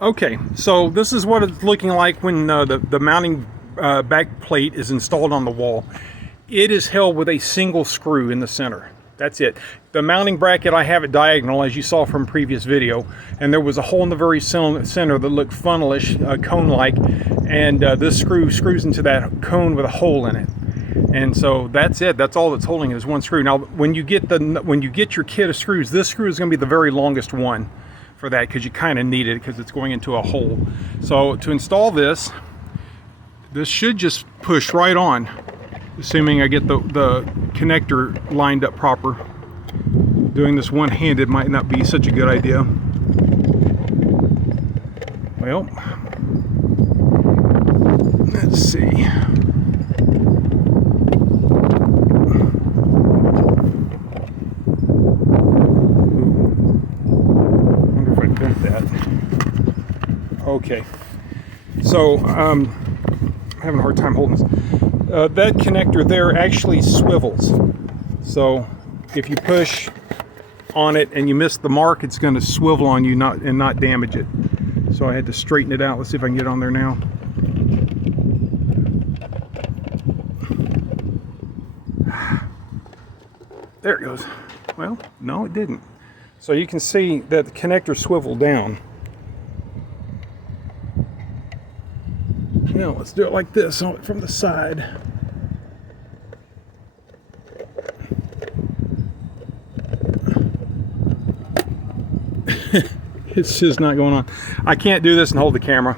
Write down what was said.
Okay, so this is what it's looking like when the mounting back plate is installed on the wall. It is held with a single screw in the center. That's it. The mounting bracket, I have it diagonal, as you saw from previous video, and there was a hole in the very center that looked funnelish, cone-like, and this screw screws into that cone with a hole in it. And so that's it. That's all that's holding it is one screw. Now, when you get your kit of screws, this screw is going to be the very longest one for that, because you kind of need it because it's going into a hole. So to install this should just push right on, assuming I get the connector lined up proper. Doing this one-handed might not be such a good idea. Well, let's see. Okay, so I'm having a hard time holding this. That connector there actually swivels. So if you push on it and you miss the mark, it's going to swivel on you and not damage it. So I had to straighten it out. Let's see if I can get on there now. There it goes. Well, no, it didn't. So you can see that the connector swiveled down. Now let's do it like this from the side. It's just not going on. I can't do this and hold the camera.